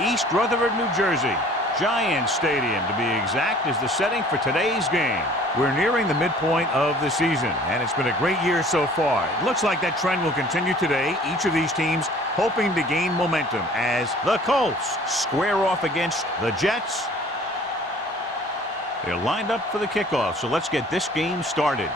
East Rutherford, New Jersey. Giant Stadium, to be exact, is the setting for today's game. We're nearing the midpoint of the season, and it's been a great year so far. It looks like that trend will continue today. Each of these teams hoping to gain momentum as the Colts square off against the Jets. They're lined up for the kickoff, so let's get this game started.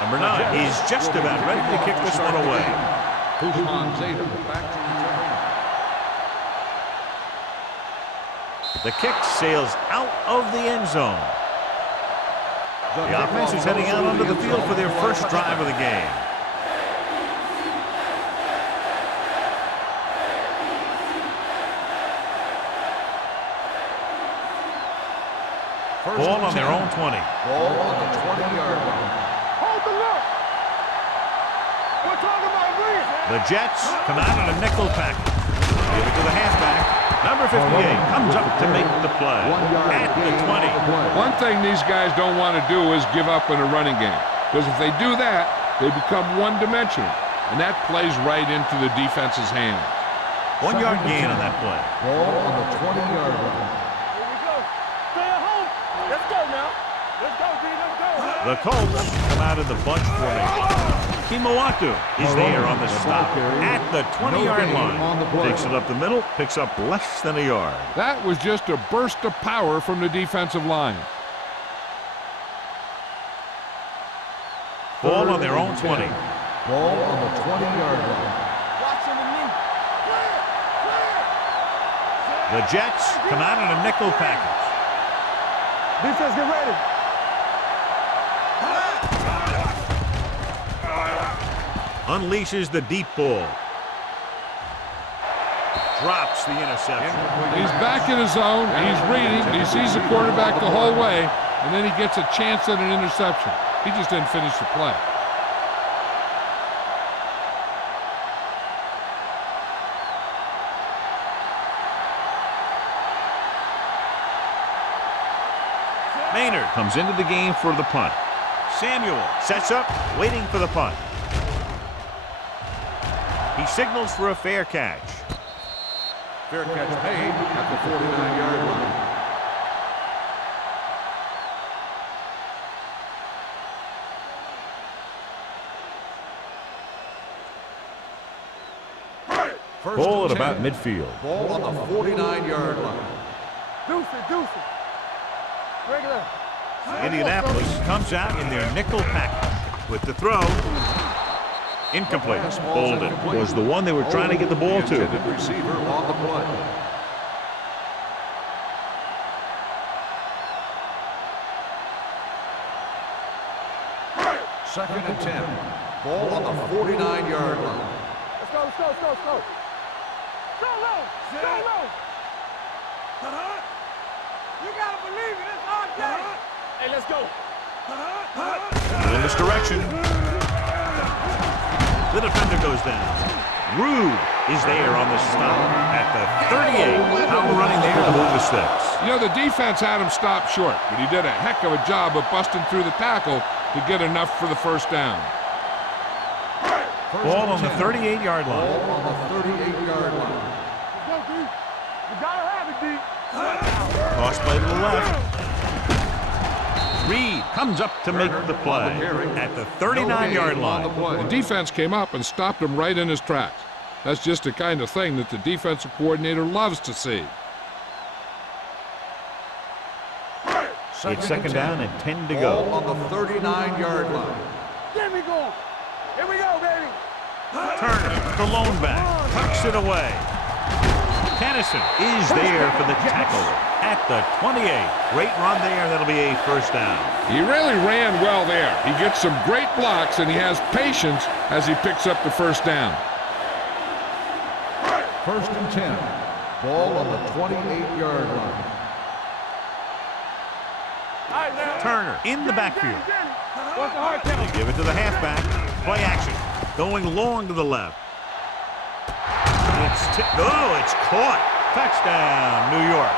Number 9, he's just about ready to kick this one away. The kick sails out of the end zone. The offense is heading out onto the field for their first drive of the game. Ball on their own 20. Ball on the 20-yard line. The Jets come out on a nickel package. Give it to the halfback. Number 58 comes up to make the play at the 20. One thing these guys don't want to do is give up in a running game. Because if they do that, they become one-dimensional. And that plays right into the defense's hands. 1 yard gain on that play. Ball on the 20-yard line. Here we go. Stay at home. Let's go now. Let's go, D. Let's go. The Colts come out in the bunch formation. Kimawatu is there on the stop at the 20-yard line. Takes it up the middle, picks up less than a yard. That was just a burst of power from the defensive line. Ball on their own 20. Ball on the 20-yard line. Watch underneath. The Jets come out in a nickel package. Defense, get ready. Unleashes the deep ball. Drops the interception. He's back in his zone. He's reading. He sees the quarterback the whole way, and then he gets a chance at an interception. He just didn't finish the play. Maynard comes into the game for the punt. Samuel sets up, waiting for the punt. He signals for a fair catch. Fair catch made at the 49-yard line. Ball at about midfield. Ball on the 49-yard line. Deuce. Regular. Indianapolis comes out in their nickel package with the throw. Incomplete. Bolden was the one they were trying to get the ball to. Receiver on the play. Second and 10. Ball on the 49-yard line. Let's go. Go low. You gotta believe it. It's our day. Hey, let's go. In this direction. The defender goes down. Rude is there on the stop at the 38. Power running there to move the sticks. You know, the defense had him stop short, but he did a heck of a job of busting through the tackle to get enough for the first down. Ball on the 38-yard line. Ball on the 38-yard line. Go, D. You gotta have it, D. Cross play to the left. Reed comes up to make the play at the 39-yard line. The defense came up and stopped him right in his tracks. That's just the kind of thing that the defensive coordinator loves to see. It's second down and 10 to Ball go. on the 39-yard line. There we go. Here we go, baby. Turner, the lone back, tucks it away. Tennyson is there for the tackle at the 28. Great run there. That'll be a first down. He really ran well there. He gets some great blocks, and he has patience as he picks up the first down. First and 10. Ball on the 28-yard line. Turner in the backfield. What's the hard count? They give it to the halfback. Play action. Going long to the left. It's caught. Touchdown, New York.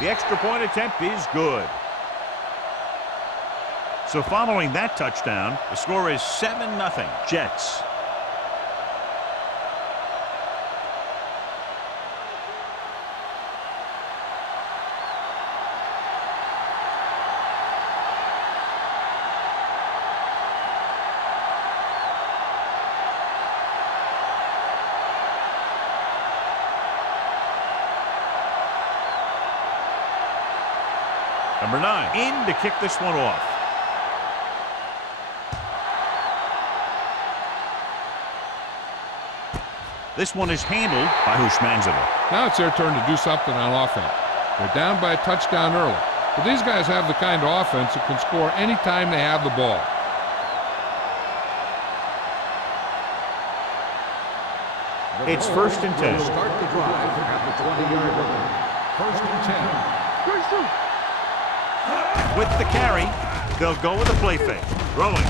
The extra point attempt is good. So following that touchdown, the score is 7-0 Jets. Number 9 in to kick this one off. This one is handled by Hushmanzova. Now it's their turn to do something on offense. They're down by a touchdown early. But these guys have the kind of offense that can score any time they have the ball. It's 1st and 10. Start the drive at the 20-yard line. 1st and 10. With the carry, they'll go with a play fake. Throwing.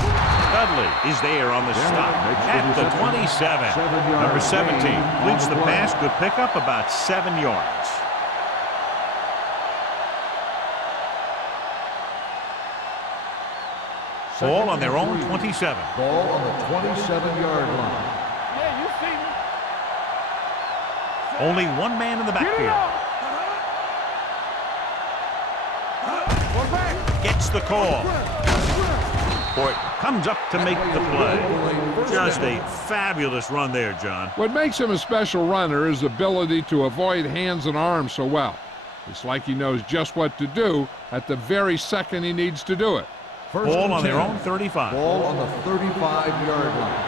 Dudley is there on the stop at the 27. Number 17 completes the pass. Good pickup, about 7 yards. Ball on their own 27. Ball on the 27-yard line. Yeah, you see me. Only one man in the backfield. Gets the call. Port comes up to make the play. Just a fabulous run there, John. What makes him a special runner is the ability to avoid hands and arms so well. It's like he knows just what to do at the very second he needs to do it. Ball on their own 35. Ball on the 35-yard line.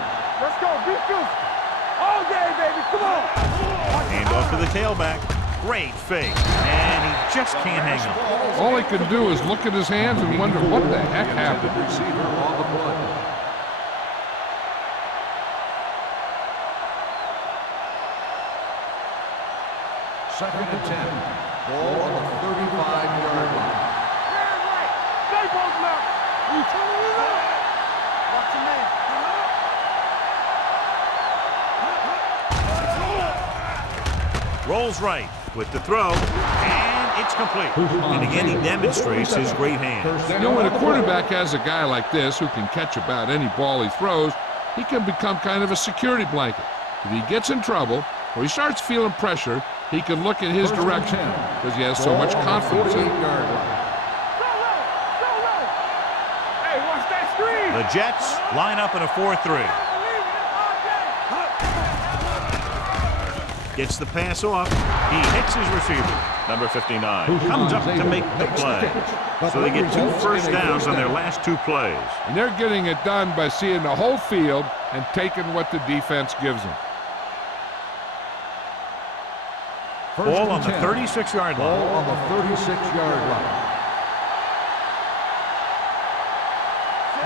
Let's go, beat you. All day, baby, come on. Hand off to the tailback. Great fake. And he just can't hang on. All he can do is look at his hands and wonder what the heck happened. Receiver on the play. Second and 10. Ball on the 35-yard line. Stay both now. You turning it up. Watch your man. Rolls right with the throw, and it's complete. And again, he demonstrates his great hands. You know, when a quarterback has a guy like this who can catch about any ball he throws, he can become kind of a security blanket. If he gets in trouble or he starts feeling pressure, he can look in his direction because he has so much confidence in him. Hey, watch that screen. The Jets line up in a 4-3. Gets the pass off. He hits his receiver. Number 59 comes up to make the play. So they get 2 first downs on their last 2 plays. And they're getting it done by seeing the whole field and taking what the defense gives them. Ball on the 36-yard line. Ball on the 36-yard line.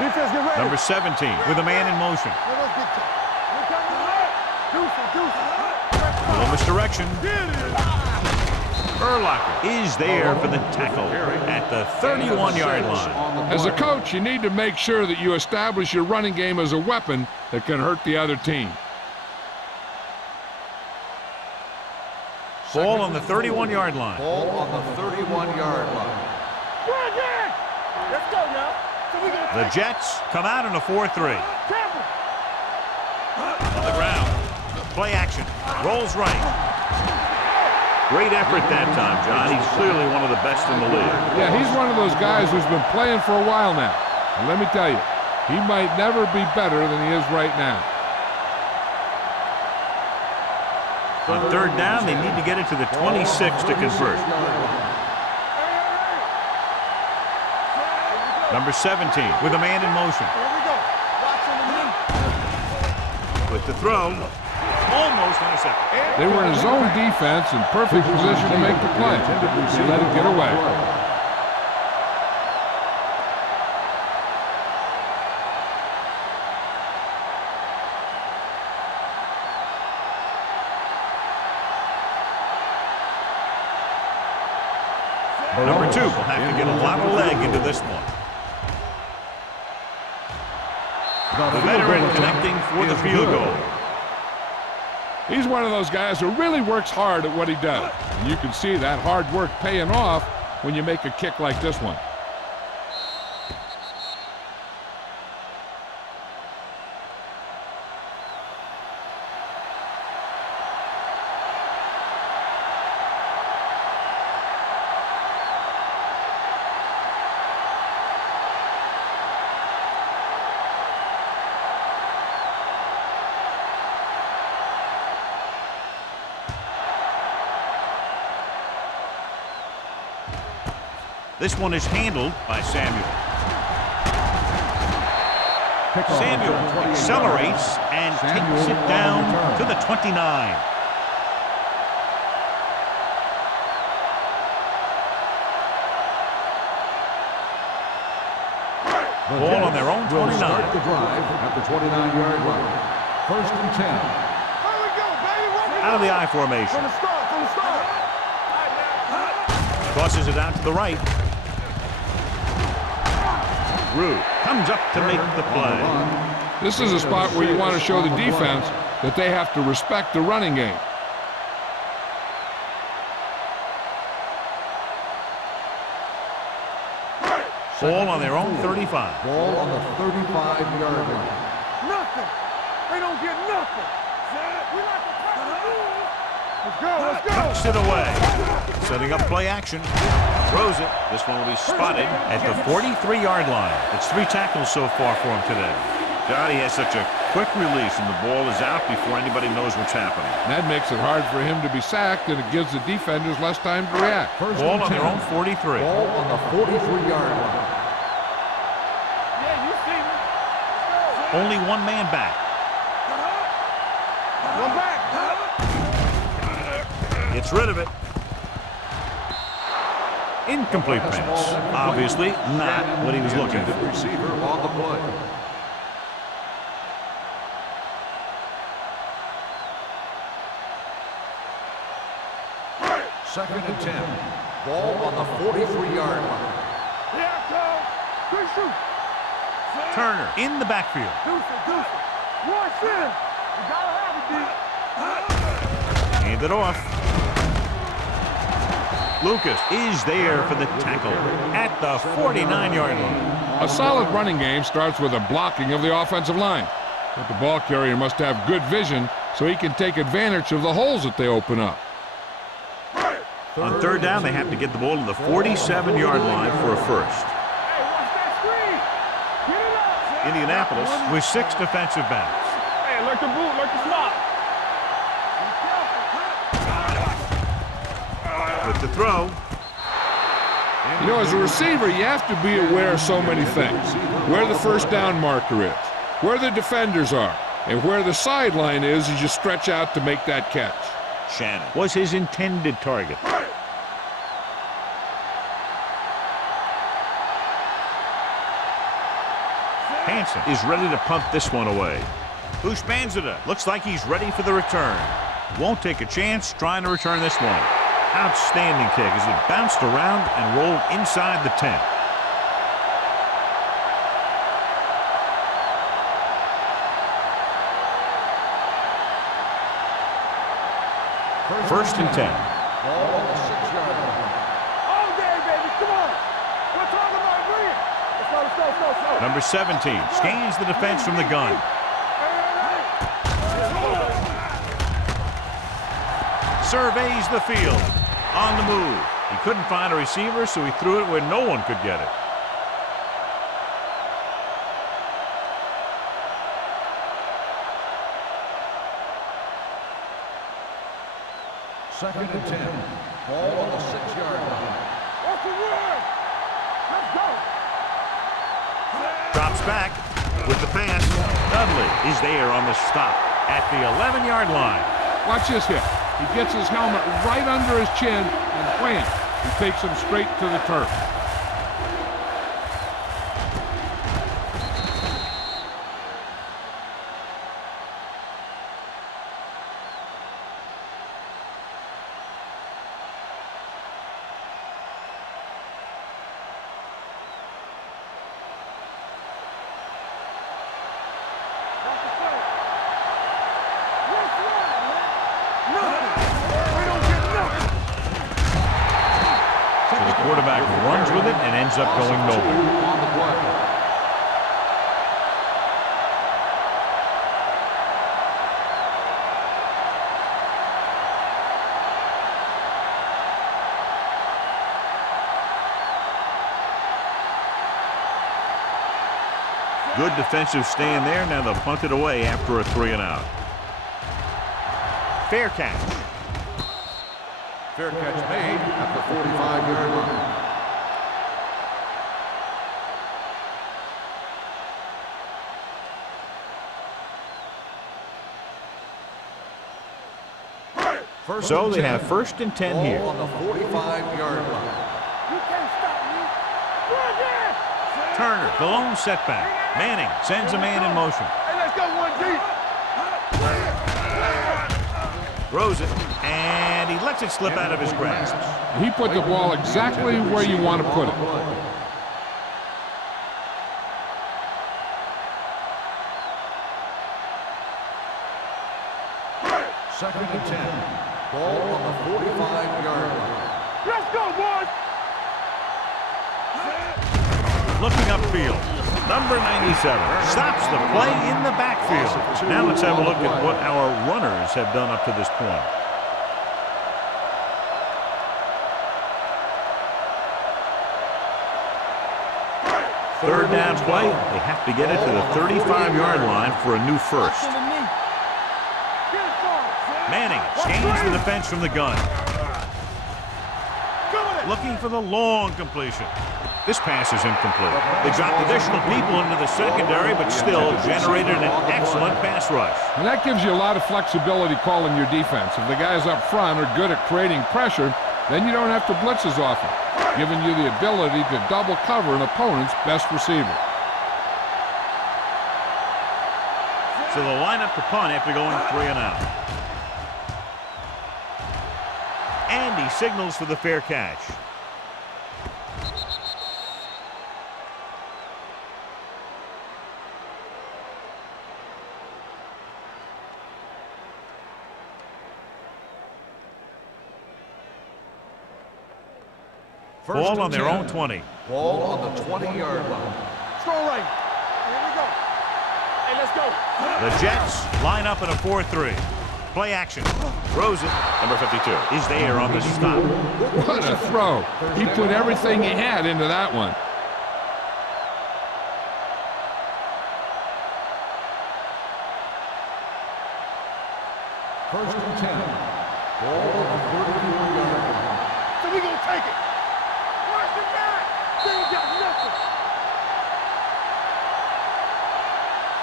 Defense, get ready. Number 17 with a man in motion. Little misdirection. Urlacher is there for the tackle at the 31-yard line. As a coach, you need to make sure that you establish your running game as a weapon that can hurt the other team. Ball on the 31-yard line. Ball on the 31-yard line. Let's go now. The Jets come out in a 4-3. On the ground. Play action. Rolls right. Great effort that time, John. He's clearly one of the best in the league. Yeah, he's one of those guys who's been playing for a while now. And let me tell you, he might never be better than he is right now. On 3rd down, they need to get it to the 26 to convert. Number 17 with a man in motion. With the throw, almost intercepted. They were in his own defense in perfect position to make the play. He let it get away. Number 2 will have to get a lot of leg into this one. The veteran connecting for the field goal. He's one of those guys who really works hard at what he does. And you can see that hard work paying off when you make a kick like this one. This one is handled by Samuel. Samuel accelerates and takes it down to the 29. Ball on their own 29. Start the drive at the 29-yard line. 1st and 10. Here we go, baby. Out of the I formation. From the start. Tosses it out to the right. Rue comes up to make the play. This is a spot where you want to show the defense that they have to respect the running game. Ball on their own 35. Ball on the 35-yard line. Nothing. They don't get nothing. We like to press the rules. Let's go. Tucks it away. Setting up play action. Throws it. This one will be spotted at the 43-yard line. It's 3 tackles so far for him today. God, he has such a quick release, and the ball is out before anybody knows what's happening. That makes it hard for him to be sacked, and it gives the defenders less time to react. Ball on their own 43. Ball on the 43-yard line. Yeah, you see me. Only one man back. One back. Gets rid of it. Incomplete pass. Obviously not what he was looking for. Receiver on the play. Second and 10. Ball on the 43-yard line. Here I come. Good shoot. Turner in the backfield. Deuce it. Watch this. You gotta have it, D. Hand it off. Lucas is there for the tackle at the 49-yard line. A solid running game starts with a blocking of the offensive line. But the ball carrier must have good vision so he can take advantage of the holes that they open up. On 3rd down, they have to get the ball to the 47-yard line for a first. Hey, watch that screen. Get it up. Indianapolis with 6 defensive backs. Hey, like the boot, like the slot. With the throw. You know, as a receiver, you have to be aware of so many things. Where the first down marker is, where the defenders are, and where the sideline is as you stretch out to make that catch. Shannon was his intended target. Hansen is ready to punt this one away. Bushmanzada looks like he's ready for the return. Won't take a chance trying to return this one. Outstanding kick as it bounced around and rolled inside the 10. First and 10. Ball on the 6-yard line. All day, baby. Come on. We're talking about agreeing. Let's go. Number 17 scans the defense from the gun. Surveys the field. On the move. He couldn't find a receiver, so he threw it where no one could get it. Second and 10. Ball on the 6-yard line. What's the word? Let's go. Drops back with the pass. Dudley is there on the stop. at the 11-yard line. Watch this hit. He gets his helmet right under his chin, and wham, he takes him straight to the turf. Quarterback runs with it and ends up going nowhere. On the play. Good defensive stand there. Now they'll punt it away after a 3-and-out. Fair catch. Fair catch made at the 45-yard line. So they have 1st and 10 here. On the 45-yard line. You can't stop me. Run there. Turner, the lone setback. Manning sends a man in motion. Hey, let's go one deep. Throws it, and he lets it slip out of his grasp. He put the ball exactly where you want to put it. Second and 10. Ball on the 45-yard line. Let's go, boys. Looking upfield, number 97 stops the play in the backfield. Now let's have a look at what our runners have done up to this point. Third down play, they have to get it to the 35-yard line for a new first. Manning scans the defense from the gun. Looking for the long completion. This pass is incomplete. They dropped additional people into the secondary, but still generated an excellent pass rush. And that gives you a lot of flexibility calling your defense. If the guys up front are good at creating pressure, then you don't have to blitz as often, giving you the ability to double cover an opponent's best receiver. So they'll line up to punt after going 3-and-out. And he signals for the fair catch. Ball on their own 20. Ball on the 20-yard line. Strong right. Here we go. Hey, let's go. The Jets line up in a 4-3. Play action. Throws it. Number 52 is there on the stop. What a throw. He put everything he had into that one. First and 10. Ball on the 34-yard line. So we gonna take it. Watch the back. They ain't got nothing.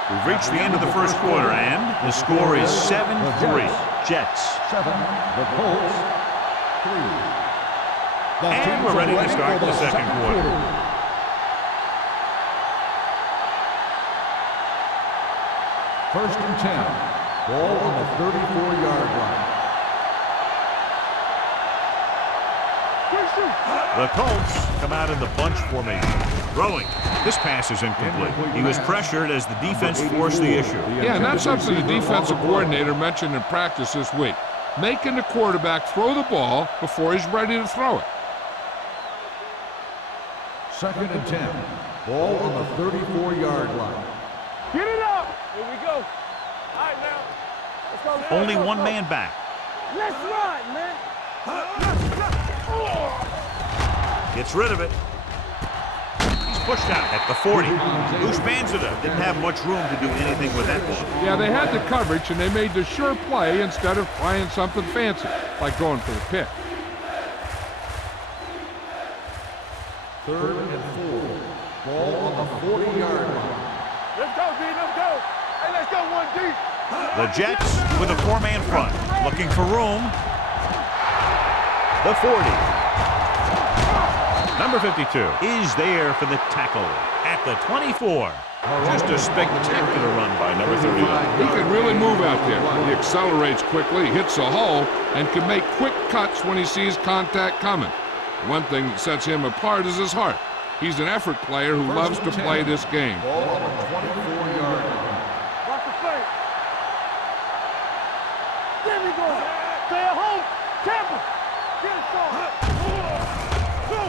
We've reached the end of the first quarter, and the score is 7-3. Jets. 7. The Colts. 3. And we're ready to start the second quarter. First and 10. Ball on the 34-yard line. The Colts come out in the bunch formation. Throwing. This pass is incomplete. He was pressured as the defense forced the issue. Yeah, and that's something the defensive coordinator mentioned in practice this week. Making the quarterback throw the ball before he's ready to throw it. Second and 10. Ball on the 34-yard line. Get it up. Here we go. All right, now. Let's go. Only one man back. Let's run, man. Gets rid of it. He's pushed out at the 40. Goose Banzida didn't have much room to do anything with that ball. Yeah, they had the coverage, and they made the sure play instead of trying something fancy, like going for the pick. Third and 4. Ball on the 40-yard line. Let's go, D. Let's go. Hey, let's go one deep. The Jets with a four-man front, looking for room. The 40. Number 52 is there for the tackle at the 24. Just a spectacular run by number 31. He can really move out there. He accelerates quickly, hits a hole, and can make quick cuts when he sees contact coming. One thing that sets him apart is his heart. He's an effort player who loves to play this game. Ball on the 24-yard line. Watch the play. There we go. Stay at home. Tampa. Get it, Sean. Go.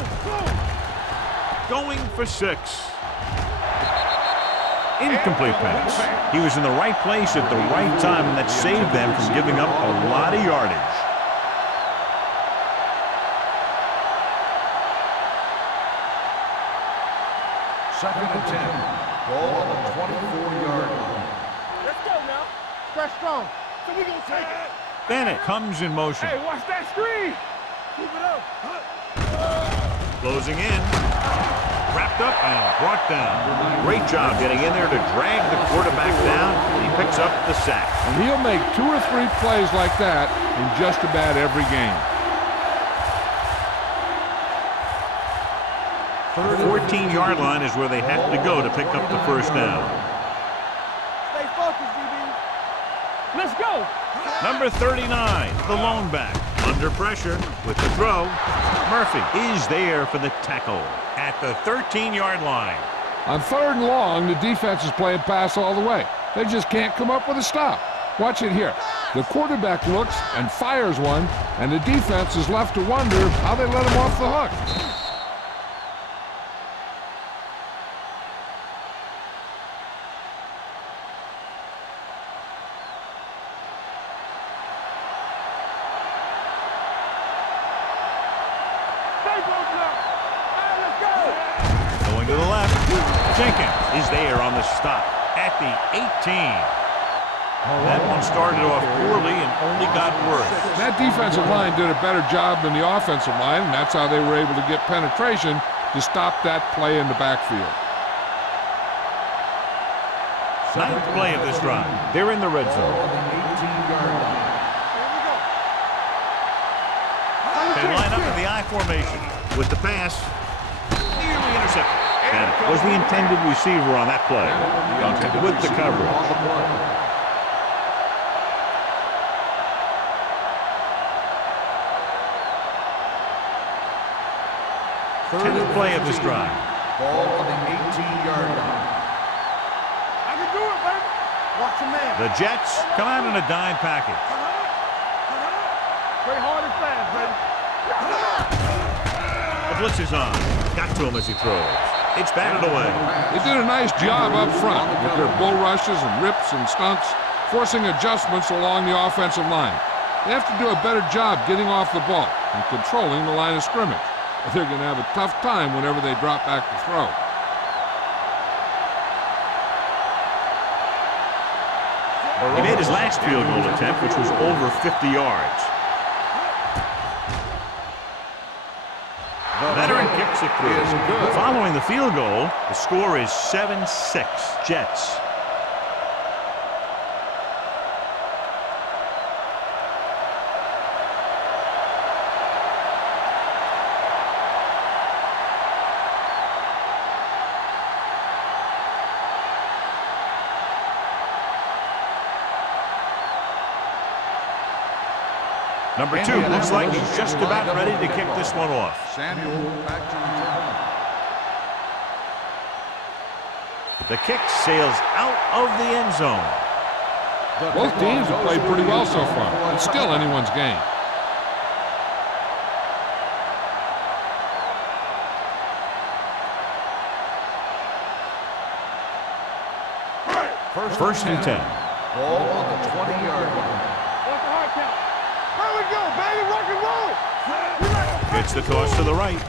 Going for 6. Incomplete pass. He was in the right place at the right time, and that saved them from giving up a lot of yardage. Second and 10. Ball on the 24-yard line. Let's go now. Fresh strong. So we gonna take it. Bennett comes in motion. Hey, watch that screen. Keep it up. Closing in. Wrapped up and brought down. Great job getting in there to drag the quarterback down. He picks up the sack. And he'll make 2 or 3 plays like that in just about every game. 14-yard line is where they have to go to pick up the first down. Stay focused, DB. Let's go. Number 39, the lone back. Under pressure with the throw. Murphy is there for the tackle at the 13-yard line. On 3rd and long, the defense is playing pass all the way. They just can't come up with a stop. Watch it here. The quarterback looks and fires one, and the defense is left to wonder how they let him off the hook. Going to the left. Jenkins is there on the stop at the 18. That one started off poorly and only got worse. That defensive line did a better job than the offensive line, and that's how they were able to get penetration to stop that play in the backfield. 9th play of this drive. They're in the red zone. On the 18-yard line. They line up in the I formation with the pass. Nearly intercepted. And was the intended receiver on that play. With the coverage. 10th play of this drive. Ball on the 18-yard line. I can do it, baby. Watch your man. The Jets come out in a dime package. Play hard and fast, baby. The blitz is on. Got to him as he throws. It's batted away. They did a nice job up front with their bull rushes and rips and stunts, forcing adjustments along the offensive line. They have to do a better job getting off the ball and controlling the line of scrimmage. They're going to have a tough time whenever they drop back to throw. He made his last field goal attempt, which was over 50 yards. The veteran kicks it through. Following the field goal, the score is 7-6 Jets. Number 2 looks like he's just about ready to kick this one off. Samuel back to return. The kick sails out of the end zone. Both teams have played pretty well so far. It's still anyone's game. First and 10. Ball on the 20-yard line. Watch the hard count. There we go, baby. Rock and roll. Gets the toss to the right.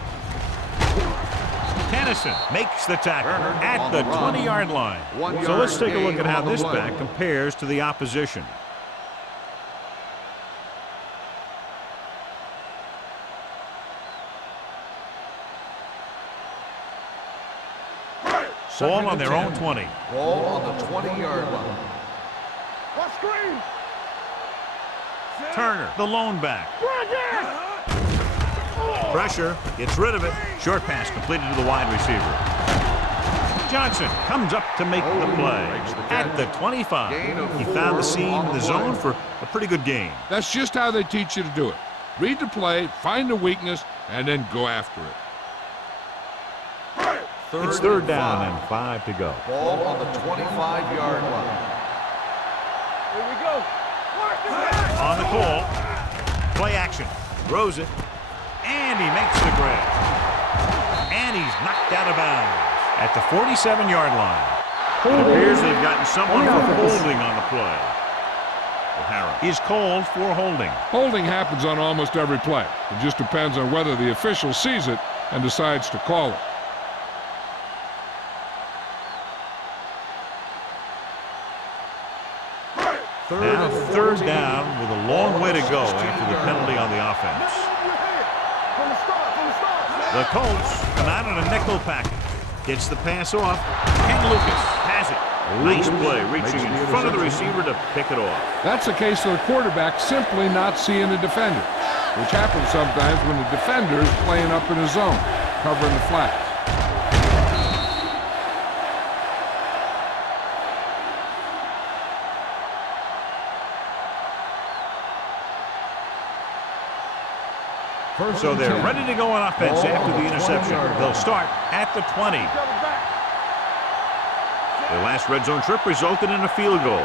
Tennyson makes the tackle at the 20-yard line. So let's take a look at how this back compares to the opposition. Ball on their own 20. Ball on the 20-yard line. Watch screen. Turner, the lone back. Run again. Pressure, gets rid of it. Short pass completed to the wide receiver. Johnson comes up to make the play. At the 25, he found the seam in the zone for a pretty good gain. That's just how they teach you to do it. Read the play, find the weakness, and then go after it. It's third down and 5 to go. Ball on the 25-yard line. Here we go. On the call, play action, throws it, and he makes the grab. And he's knocked out of bounds at the 47-yard line. It appears they've gotten someone for holding on the play. O'Hara is called for holding. Holding happens on almost every play. It just depends on whether the official sees it and decides to call it. Now third down with a long way to go after the penalty on the offense. From the start. The Colts come out in a nickel package. Gets the pass off. Ken Lucas has it. Nice play, reaching in front of the receiver to pick it off. That's the case of the quarterback simply not seeing the defender, which happens sometimes when the defender is playing up in his zone, covering the flats. So they're ready to go on offense after the interception. They'll start at the 20. Their last red zone trip resulted in a field goal.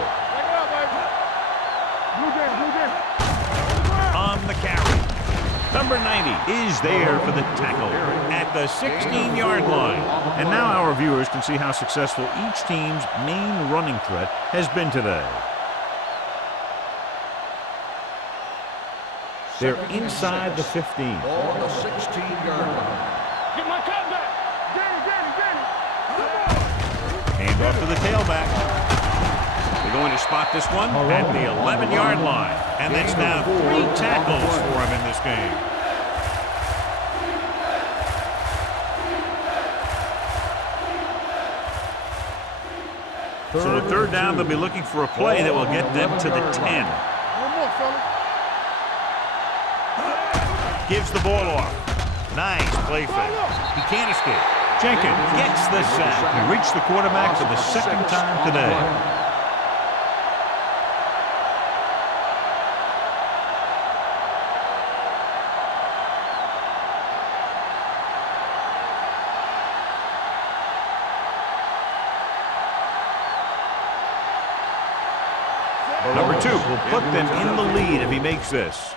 On the carry, number 90 is there for the tackle at the 16-yard line. And now our viewers can see how successful each team's main running threat has been today. They're inside the 15. Ball on the 16-yard line. Get my cut back. Hand off to the tailback. They're going to spot this one at the 11-yard line. And that's now 3 tackles for him in this game. So at third down, they'll be looking for a play that will get them to the 10. One more, fella. Gives the ball off. Nice play fake. He can't escape. Jenkins gets the sack. He reached the quarterback for the second time today. Number 2 will put them in the lead if he makes this.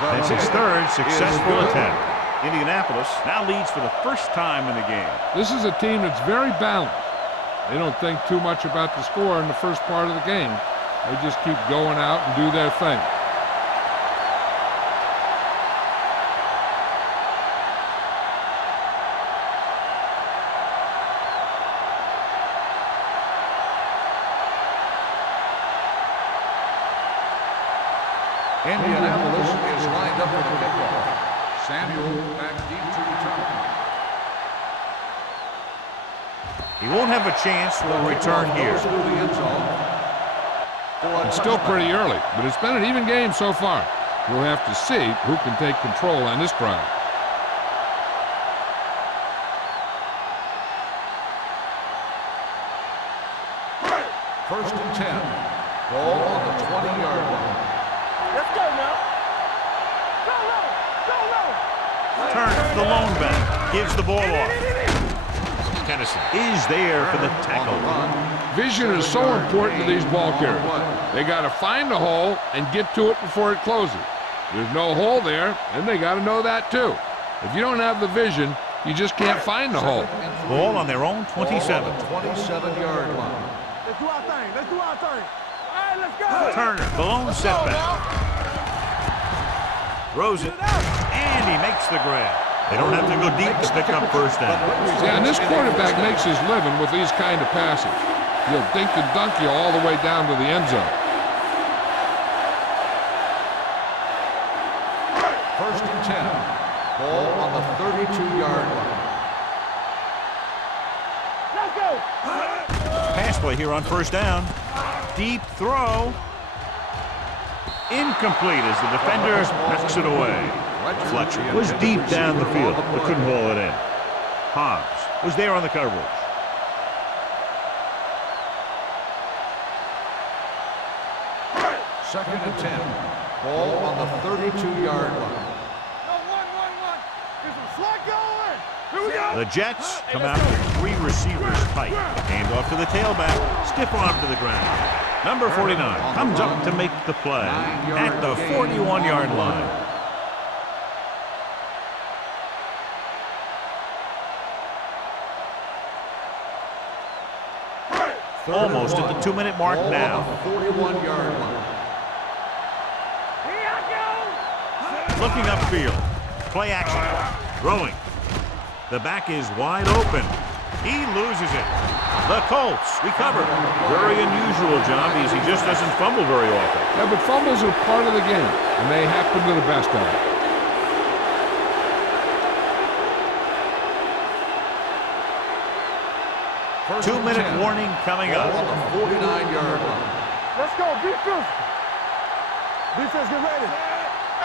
That's his third successful attempt. Indianapolis now leads for the first time in the game. This is a team that's very balanced. They don't think too much about the score in the first part of the game. They just keep going out and do their thing. Indianapolis is lined up for the kickoff. Samuel back deep to return. He won't have a chance for a return here. It's still pretty early, but it's been an even game so far. We'll have to see who can take control on this drive. First and 10. Ball on the 20-yard line. Let's go now. Go low. Turner, the lone back, gives the ball off. Tennyson is there for the tackle. Vision is so important to these ball carriers. They got to find the hole and get to it before it closes. There's no hole there, and they got to know that too. If you don't have the vision, you just can't find the hole. Ball on their own 27. 27-yard line. Let's do our thing. Let's do our thing. All right, let's go. Turner, the lone setback. Throws it, and he makes the grab. They don't have to go deep to pick up first down. Yeah, and this quarterback makes his living with these kind of passes. He'll dink and dunk you all the way down to the end zone. First and 10. Ball on the 32-yard line. Let's go. Pass play here on first down. deep throw. Incomplete as the defender knocks it away. Fletcher was deep down the field, but couldn't haul it in. Hobbs was there on the coverage. Second and 10. Ball on the 32-yard line. The Jets come out with 3 receivers tight. Hand off to the tailback. Stiff arm to the ground. Number 49 comes up to make the play at the 41-yard line. Almost at the 2-minute mark now. 41-yard line. Looking upfield. Play action. Throwing. The back is wide open. He loses it. The Colts recover. Very unusual, John, because he just doesn't fumble very often. Yeah, but fumbles are part of the game, and they happen to the best of them. First 2-minute and 10. warning coming Ball up. on the 49-yard line. Let's go, defense. Defense, get ready.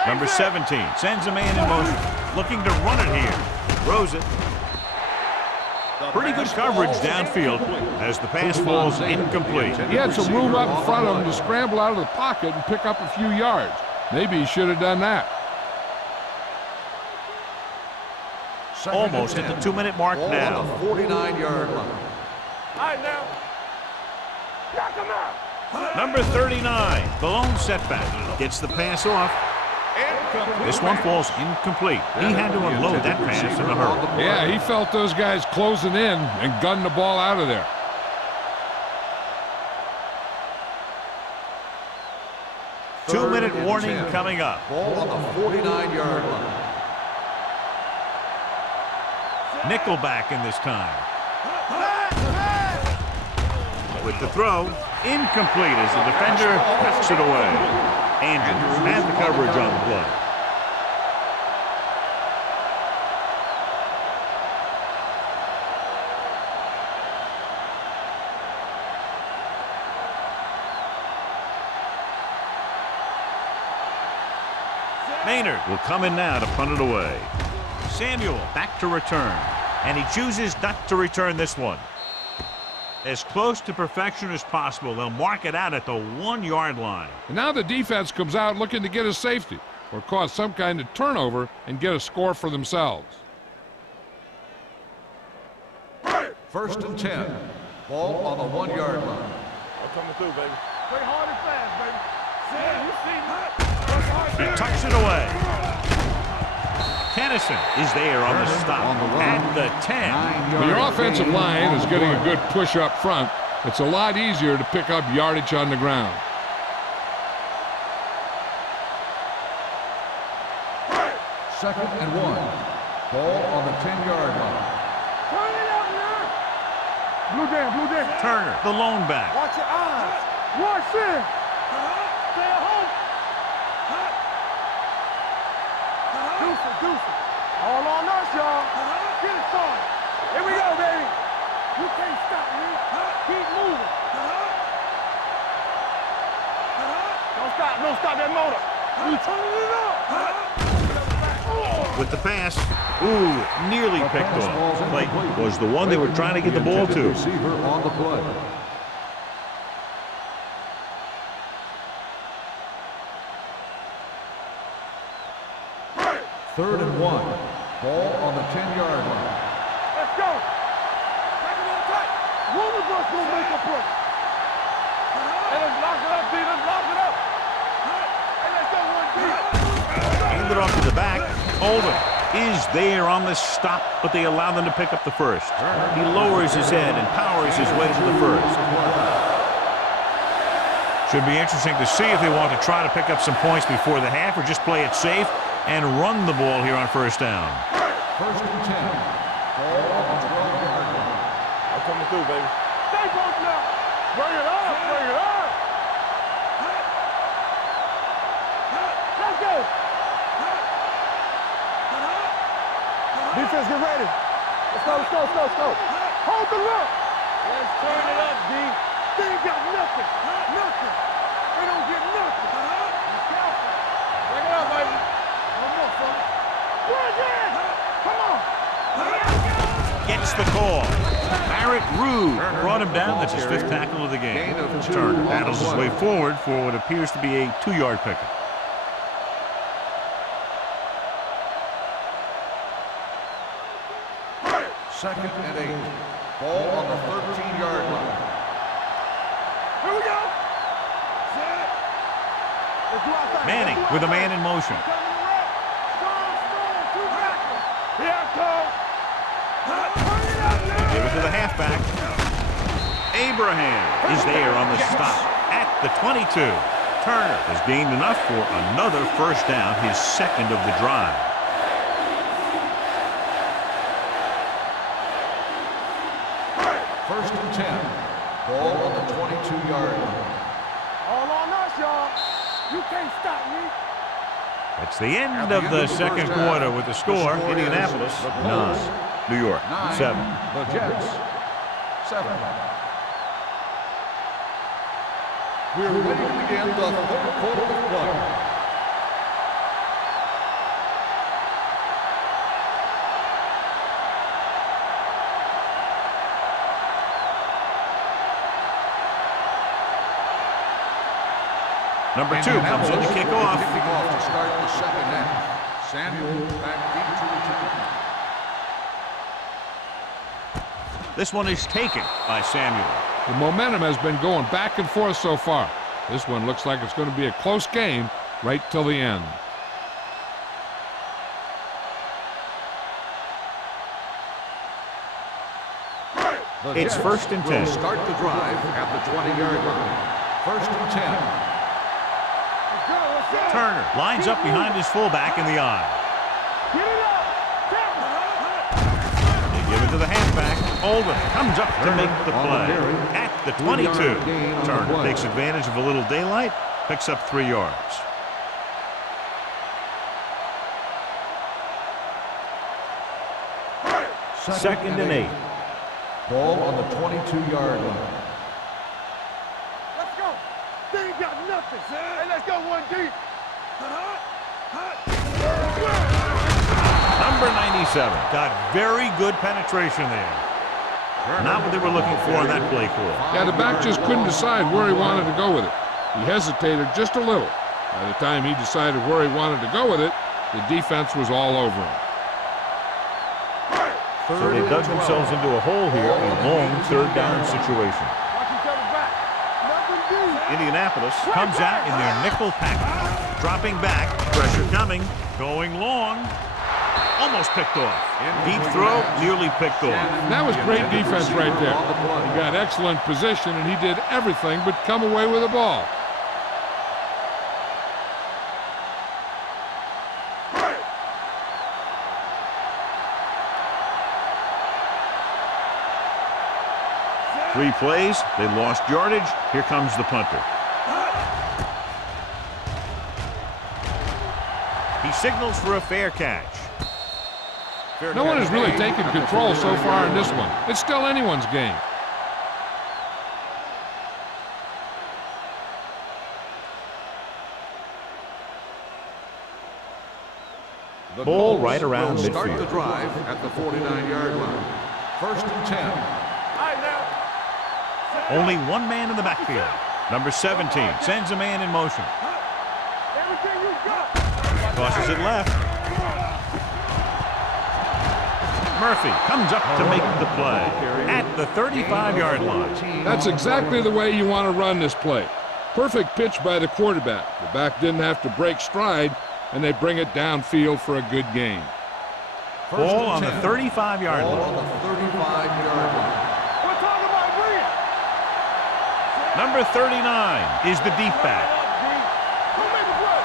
Number 17 sends a man in motion. Looking to run it here. Throws it. Pretty good coverage downfield as the pass falls incomplete. He had some room up in front of him to scramble out of the pocket and pick up a few yards. Maybe he should have done that. Almost at the 2-minute mark Ball now. on the 49-yard line. All right, now. Knock him out. Number 39, the lone setback. Gets the pass off. This one falls incomplete. He had to unload that pass in a hurry. Yeah, he felt those guys closing in and gunned the ball out of there. Two-minute warning coming up. Ball on the 49-yard line. Nickelback in this time. With the throw, incomplete as the defender knocks it away. Andrews has the coverage on the play. Maynard will come in now to punt it away. Samuel back to return, and he chooses not to return this one. As close to perfection as possible, they'll mark it out at the 1-yard line. And now the defense comes out looking to get a safety or cause some kind of turnover and get a score for themselves. First and 10. Ball on the 1-yard line. I'm coming through, baby. Play hard and fast, baby. He tucks it away. Tennyson is there on the stop at the 10. When your offensive line is getting a good push up front, it's a lot easier to pick up yardage on the ground. Second and 1. Ball on the 10-yard line. Turn it up now. Blue Dan. Turner, the lone back. Watch your eyes. Watch it. Stay at home. Deuce it. All on us, y'all. Get it started. Here we go, baby. You can't stop me. Keep moving. Don't stop that motor. We turning it up. With the pass, nearly picked off. Clayton was the one they were trying to get the ball to. Receiver on the play. Third and 1. Ball on the 10-yard line. Let's go. Take it on tight. One of us gonna make a play. Hey, let's lock it up, D. Let's lock it up. Hey, let's go, 1D. Hand it off to the back. Oldham is there on the stop, but they allow them to pick up the first. He lowers his head and powers his way to the first. Should be interesting to see if they want to try to pick up some points before the half or just play it safe and run the ball here on first down. First and 10. Ball on the 12-yard line. I'm coming through, baby. Stay close now. Bring it up. Let's go. Defense, get ready. Let's go. Hold the look. Let's turn it up, D. They ain't got nothing. Nothing. They don't get nothing. Be careful. Break it up, baby. One more, fella. Good, yeah. Come on. Gets the call. Barrett Rude brought him down. That's his 5th tackle of the game. Gain of 2 Turner on the battles his play. way forward for what appears to be a 2-yard pickup. Second and 8. Ball on the 13-yard line. Here we go. Set. Let's do our thing. Manning with a man in motion. Coming around. Strong, two tackles. Here it comes. Turn it up now. Give it to the halfback. Abraham is there on the stop at the 22. Turner has gained enough for another first down, his 2nd of the drive. First and 10. Ball on the 22-yard line. All on us, y'all. You can't stop me. That's the end of the second quarter with the score. Indianapolis 9, New York 7. The Jets 7. We're ready to begin the 3rd quarter of play. Number 2 comes in to kick off. Kicking off to start the second half. Samuel back deep to return. This one is taken by Samuel. The momentum has been going back and forth so far. This one looks like it's going to be a close game right till the end. It's first and 10. Will start the drive at the 20-yard line. First and 10. Turner lines up behind his fullback in the eye. They give it to the halfback. Oldham comes up to make the play at the 22. Turner takes advantage of a little daylight, picks up 3 yards. Second and 8. Ball on the 22-yard line. Let's go. They ain't got nothing, son. Hey, let's go one deep. Number 97 got very good penetration there. Not what they were looking for on that play call. Yeah, the back just couldn't decide where he wanted to go with it. He hesitated just a little. By the time he decided where he wanted to go with it, the defense was all over him. So they dug themselves into a hole here, a long 3rd down situation. Watch each other back. Nothing deep. Indianapolis comes out in their nickel package. Dropping back, pressure coming, going long, almost picked off. Deep throw, nearly picked off. And that was great defense right there. He got excellent position, and he did everything but come away with the ball. Three plays, they lost yardage. Here comes the punter. He signals for a fair catch. No one has really taken control so far in this one. It's still anyone's game. The Ball Colts right around will start midfield. the drive at the 49-yard line. First and 10. All right, now. Only one man in the backfield. Number 17 sends a man in motion. Everything you got. Tosses it left. Murphy comes up to make the play at the 35-yard line. That's exactly the way you want to run this play. Perfect pitch by the quarterback. The back didn't have to break stride, and they bring it downfield for a good gain. Ball on the 35-yard Ball line. on the 35-yard line. We're talking about brilliant. Number 39 is the deep back. Don't make a play.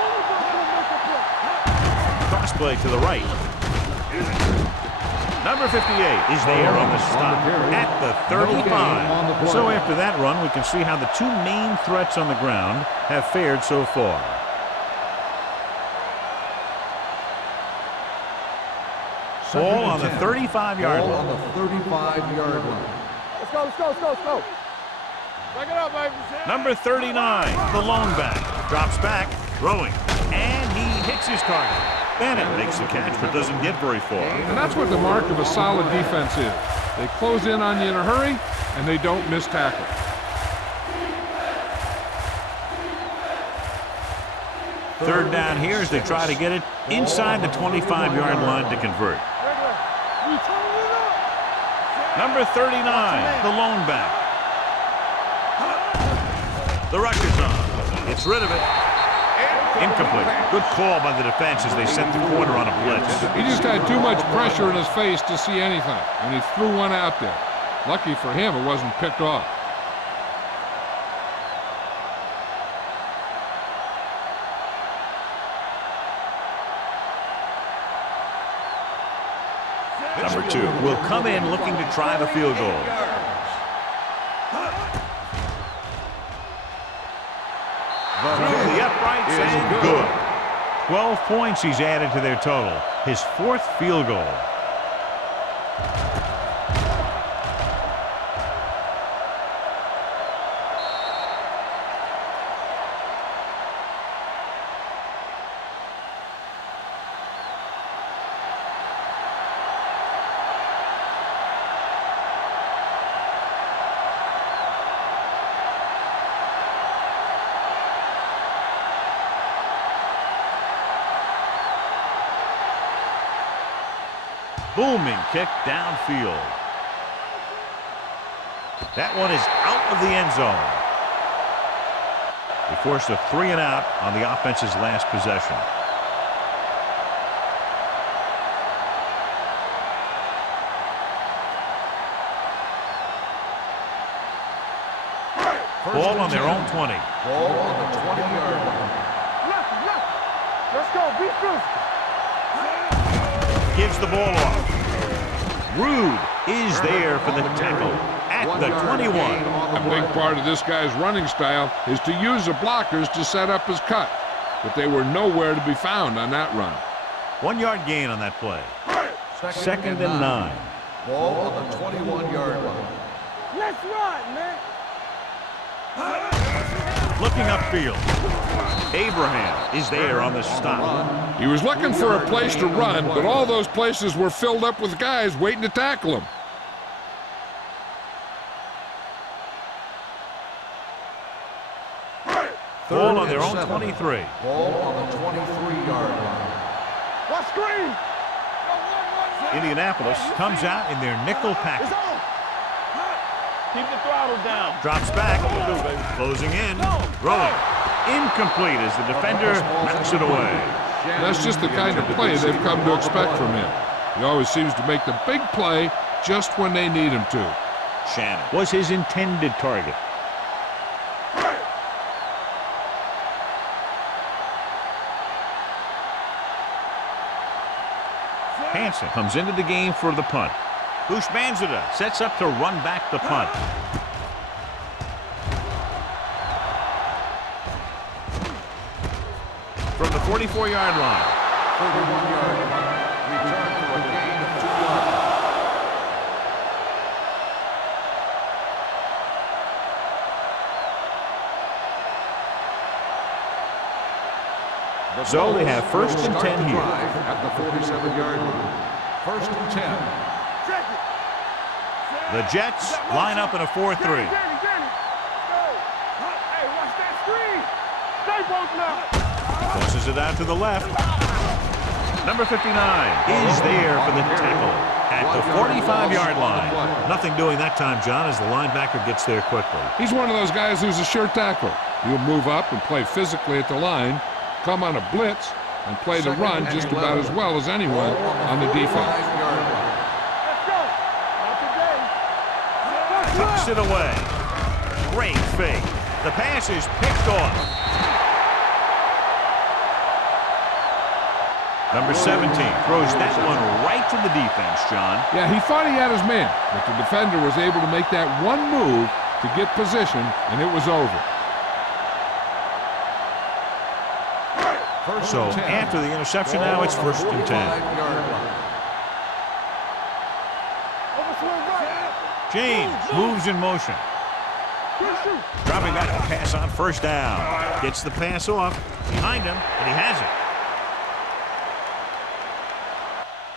One of us will make a play. Cross play to the right. Number 58 is there on the stop at the 35. So after that run, we can see how the two main threats on the ground have fared so far. Ball on the 35-yard Ball on line. the 35-yard line. Let's go, let's go, let's go, let's go. Back it up, baby. Number 39, the lone back, drops back, throwing, and he hits his target. Bennett makes the catch but doesn't get very far. And that's what the mark of a solid defense is. They close in on you in a hurry, and they don't miss tackle. Third down here as they try to get it inside the 25-yard line to convert. Number 39, the lone back. The rusher's on. Gets rid of it. Incomplete. Good call by the defense as they sent the corner on a blitz. He just had too much pressure in his face to see anything, and he threw one out there. Lucky for him, it wasn't picked off. Number 2 will come in looking to try the field goal. Through the uprights and good. 12 points he's added to their total. His 4th field goal. Booming kick downfield. That one is out of the end zone. They forced a 3-and-out on the offense's last possession. Ball on their own 20. Ball on the 20-yard line. Let's go. Be physical. Gives the ball off. Rude is there for the tackle at the 21. A big part of this guy's running style is to use the blockers to set up his cut, but they were nowhere to be found on that run. 1-yard gain on that play. Second and 9. Ball on the 21-yard line. Let's run, man. Looking upfield. Abraham is there on the stop. He was looking for a place to run, but all those places were filled up with guys waiting to tackle him. Ball on their own 23. Ball on the 23-yard line. What screen? Indianapolis comes out in their nickel package. Keep the throttle down. Drops back. Closing in. Throwing. Incomplete as the defender knocks it away. That's just the kind of play they've come to expect from him. He always seems to make the big play just when they need him to. Shannon was his intended target. Hansen comes into the game for the punt. Bushmanzada sets up to run back the punt. From the 44-yard line. 31-yard line. Return for a gain of 2 yards. So they have first and 10 here. At the 47-yard line. First and 10. The Jets line up in a 4-3. Hey, watch that screen. Stay both now. Tosses it out to the left. Number 59 is there for the tackle at the 45-yard line. Nothing doing that time, John, as the linebacker gets there quickly. He's one of those guys who's a sure tackler. He'll move up and play physically at the line, come on a blitz, and play the run just about as well as anyone on the defense. Let's go. Not today. Tucks it away. Great fake. The pass is picked off. Number 17 throws that one right to the defense, John. Yeah, he thought he had his man, but the defender was able to make that one move to get position, and it was over. So after the interception, now it's first and 10. James moves in motion. Dropping back to pass on first down. Gets the pass off. Behind him, and he has it.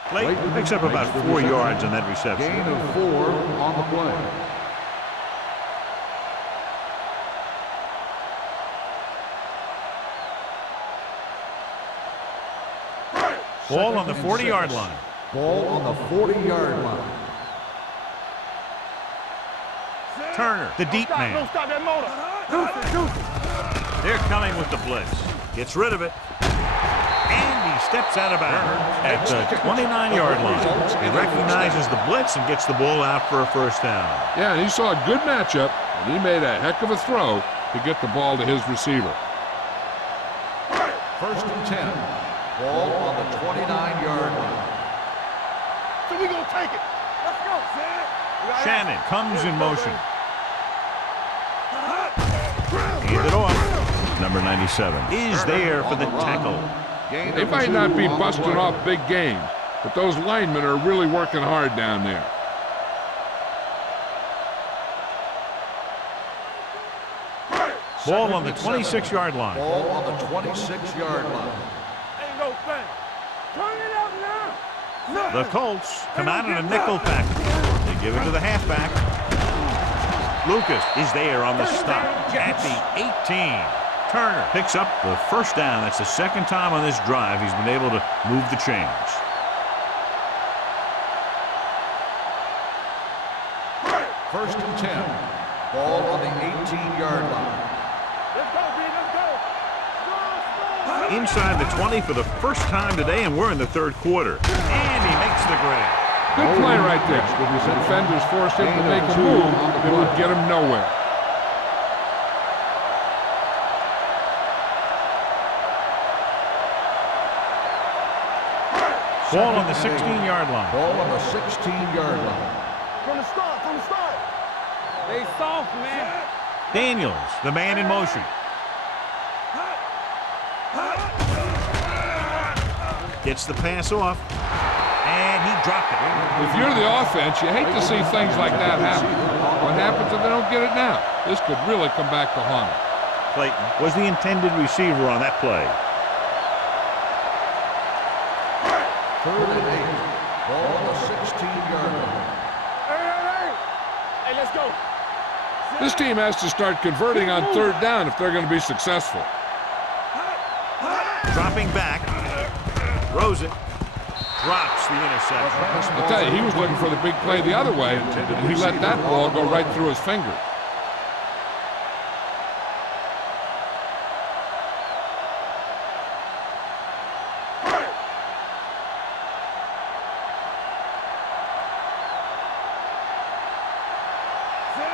Clayton picks up about 4 yards on that reception. Gain of 4 on the play. Ball on the 40-yard line. Ball on the 40-yard line. Turner, the deep man. Don't stop that motor. They're coming with the blitz. Gets rid of it. And he steps out of bounds at the 29-yard line. He recognizes the blitz and gets the ball out for a first down. Yeah, and he saw a good matchup, and he made a heck of a throw to get the ball to his receiver. 1st and 10. Ball on the 29-yard line. So we gonna take it. Let's go, Sam. Shannon comes in motion. Hand it off. Number 97 is there for the tackle. They might not be busting off big games, but those linemen are really working hard down there. Ball on the 26-yard line. Ball on the 26-yard line. Ain't no thing. Turn it up now. The Colts come out in a nickel package. They give it to the halfback. Lucas is there on the stop at the 18. Turner picks up the first down. That's the second time on this drive he's been able to move the chains. First and 10. Ball on the 18-yard line. Let's go, B. Let's go. Inside the 20 for the first time today, and we're in the third quarter. And he makes the grab. Good play right there. The defenders forced him to make a move that would get him nowhere. Ball on the 16-yard line. Ball on the 16-yard line. From the start, from the start. They soft, man. Daniels, the man in motion. Gets the pass off, and he dropped it. If you're the offense, you hate to see things like that happen. What happens if they don't get it now? This could really come back to haunt them. Clayton was the intended receiver on that play. 3rd and 8. Ball on the 16-yard line. Hey, let's go. This team has to start converting on 3rd down if they're going to be successful. Dropping back. Throws it. Drops the interception. I'll tell you, he was looking for the big play the other way, and he let that ball go right through his fingers.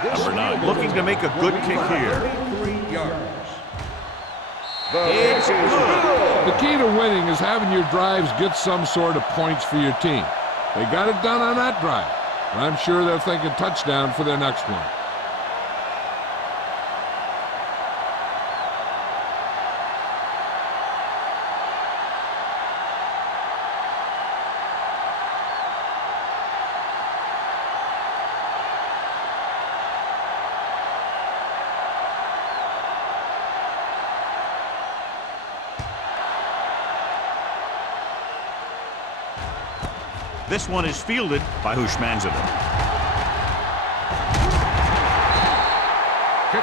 Number 9 looking to make a good kick here. 3 yards. It's good. The key to winning is having your drives get some sort of points for your team. They got it done on that drive, and I'm sure they're thinking touchdown for their next one. This one is fielded by Hushmanzadeh.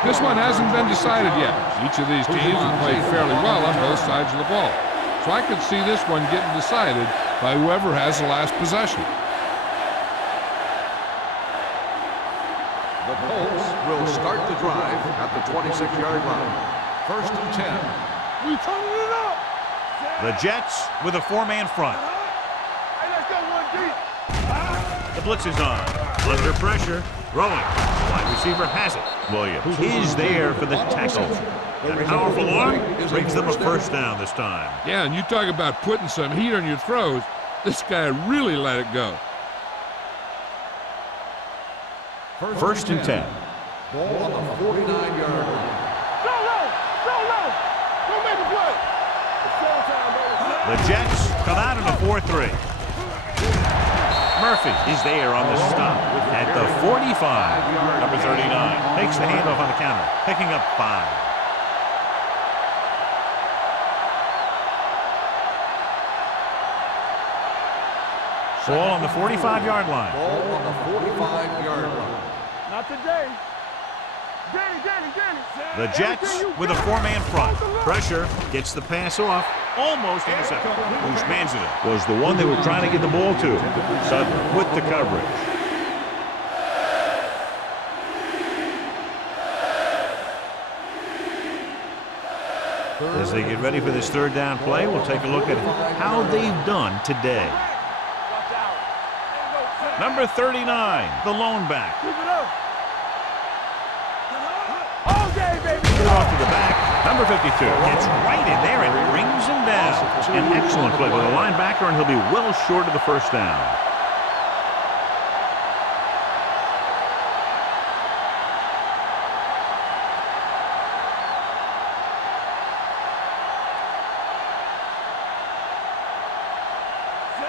This one hasn't been decided yet. Each of these teams has played fairly well on both sides of the ball. So I could see this one getting decided by whoever has the last possession. The Colts will start the drive at the 26-yard line. 1st and 10. We turning it up. The Jets with a 4-man front. Hey, let's go, 1 deep. The blitz is on. Under pressure. Throwing. Wide receiver has it. Williams is there for the tackle. That powerful arm brings them a first down this time. Yeah, and you talk about putting some heat on your throws. This guy really let it go. 1st and 10. Ball on the 49-yard line. Go low. Go low. Don't make a play. It's showtime, baby. The Jets come out in a 4-3. Murphy is there on the stop at the 45. Number 39 takes the handoff on the counter, picking up 5. Ball on the 45-yard line. Ball on the 45-yard line. Not today. Danny. The Jets with a 4-man front. Pressure gets the pass off. Almost intercepted. Usmanzada was the one they were trying to get the ball to. Sutton with the coverage. As they get ready for this 3rd down play, we'll take a look at how they've done today. Number 39, the lone back. Keep it up. All day, baby. Off to the back. Number 52 gets right in there and brings him down. An excellent play by the linebacker, and he'll be well short of the 1st down.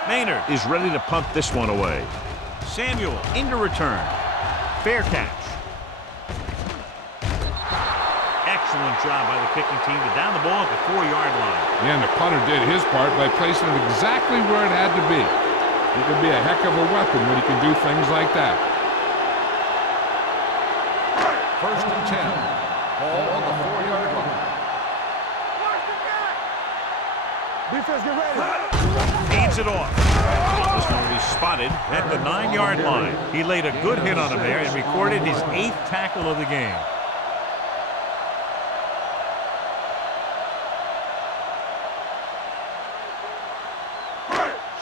Maynard is ready to punt this one away. Samuel into return. Fair catch. Excellent job by the kicking team to down the ball at the 4-yard line. And the punter did his part by placing it exactly where it had to be. He can be a heck of a weapon when he can do things like that. 1st and 10. Ball on the 4-yard line. Defense, get ready. Hands it off. This one will be spotted at the 9-yard line. He laid a good hit on him there and recorded his 8th tackle of the game.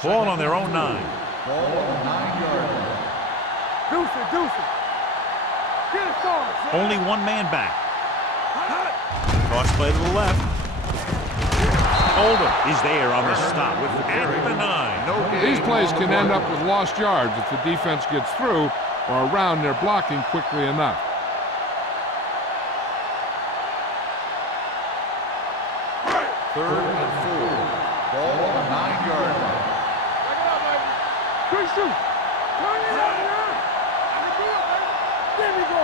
Ball on their own 9. Ball on the 9-yard line. Deuce it. Get it started. Only 1 man back. Cross play to the left. Oldham is there on the stop with at the 9. No gain. These plays can end up with lost yards if the defense gets through or around their blocking quickly enough. Third and 4. Ball on the 9-yard line. Back it up, baby. Good shoot. Turn it up, man. There we go.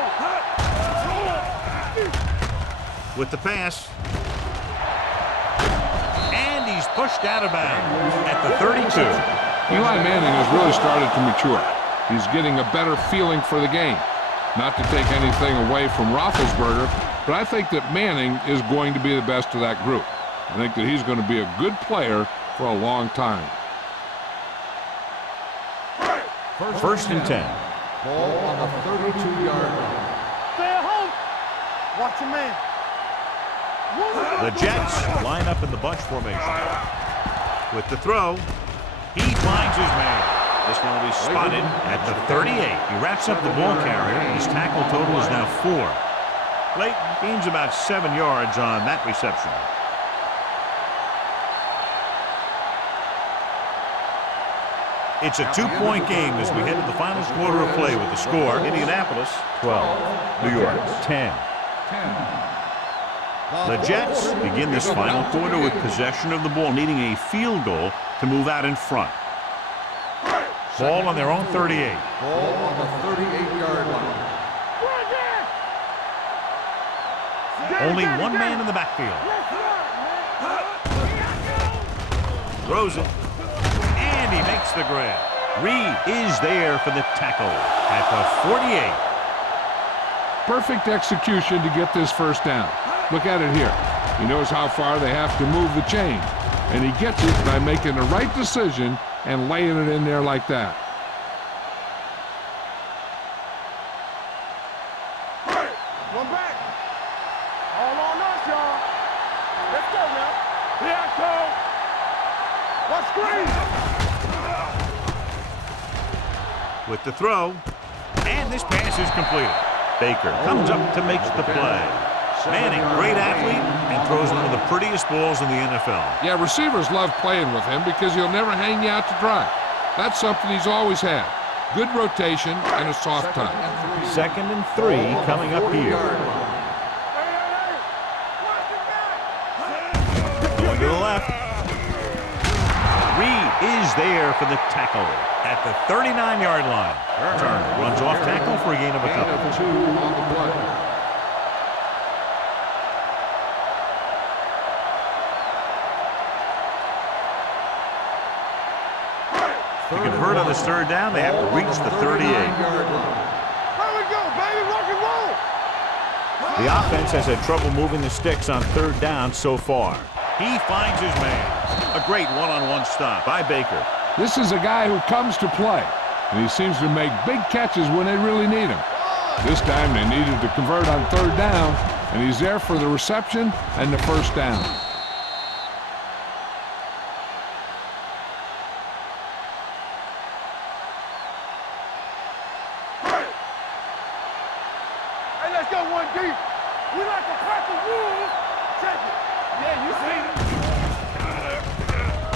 With the pass. And he's pushed out of bounds at the 32. Eli Manning has really started to mature. He's getting a better feeling for the game. Not to take anything away from Roethlisberger, but I think that Manning is going to be the best of that group. I think that he's going to be a good player for a long time. 1st and 10. Ball on the 32-yard line. Stay at home. Watch your man. The Jets line up in the bunch formation. With the throw, he finds his man. This one will be spotted at the 38. He wraps up the ball carrier. His tackle total is now 4. Clayton gains about 7 yards on that reception. It's a 2-point game as we head to the final quarter of play with the score. Indianapolis 12, New York 10. The Jets begin this final quarter with possession of the ball, needing a field goal to move out in front. Ball on their own 38. Ball on the 38-yard line. Only 1 man in the backfield. Throws it. And he makes the grab. Reed is there for the tackle at the 48. Perfect execution to get this 1st down. Look at it here. He knows how far they have to move the chain. And he gets it by making the right decision and laying it in there like that. One back. All on us, y'all. Let's go now. Here I come. Let's screen. With the throw. And this pass is completed. Baker comes up to make the play. Manning, great athlete, and throws one of the prettiest balls in the NFL. Yeah, receivers love playing with him because he'll never hang you out to dry. That's something he's always had. Good rotation and a soft touch. 2nd and 3 coming up here. Going to the left. Reed is there for the tackle at the 39-yard line. Turner runs off tackle for a gain of a couple. Gain of 2 on the play. To convert on this third down, they have to reach the 38. Here we go, baby. Rock and roll. The offense has had trouble moving the sticks on third down so far. He finds his man. A great one-on-one stop by Baker. This is a guy who comes to play, and he seems to make big catches when they really need him. This time they needed to convert on third down, and he's there for the reception and the first down. Hey, let's go one deep. We like to crack the rules. Check it. Yeah, you seen it.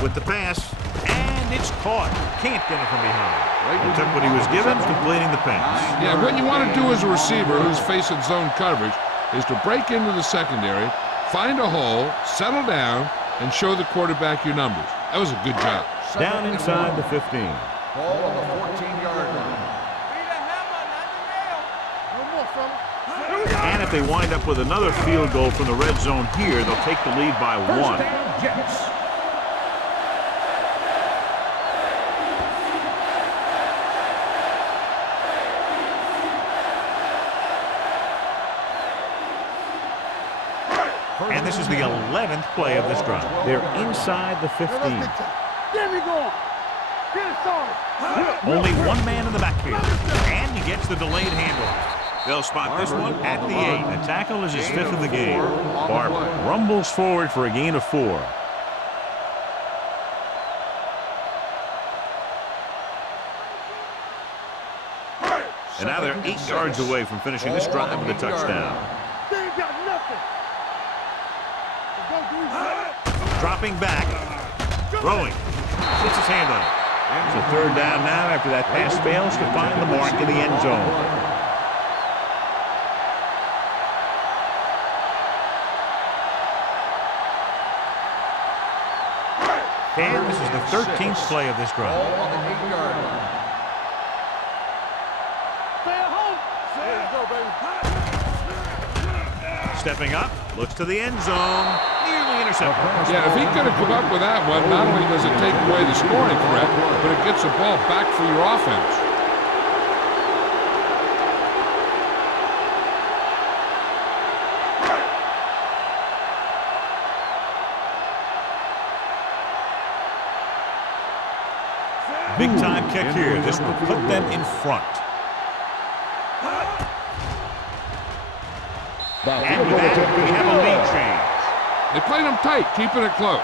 With the pass, and it's caught. Can't get it from behind. He took what he was given, completing the pass. Yeah, what you want to do as a receiver who's facing zone coverage is to break into the secondary, find a hole, settle down, and show the quarterback your numbers. That was a good job. Down inside the 15. Ball on the 14-yard line. And if they wind up with another field goal from the red zone here, they'll take the lead by 1. And this is the 11th play of this drive. They're inside the 15. There we go. Get it started. Only one man in the backfield. And he gets the delayed handoff. They'll spot this one at the 8. A tackle is his 5th of the game. Barber rumbles forward for a gain of 4. And now they're 8 yards away from finishing this drive with a touchdown. They ain't got nothing. Dropping back. Throwing. Gets his hand on it. It's a third down now after that pass fails to find the mark in the end zone. And this is the 13th play of this drive. Ball on the 8-yard line. Stay at home. Let's go, baby. Stepping up, looks to the end zone, nearly intercepted. Yeah, if he could have come up with that one, not only does it take away the scoring threat, but it gets the ball back for your offense. Big time kick here. This will put them in front. And with that, we have a lead change. They played them tight, keeping it close.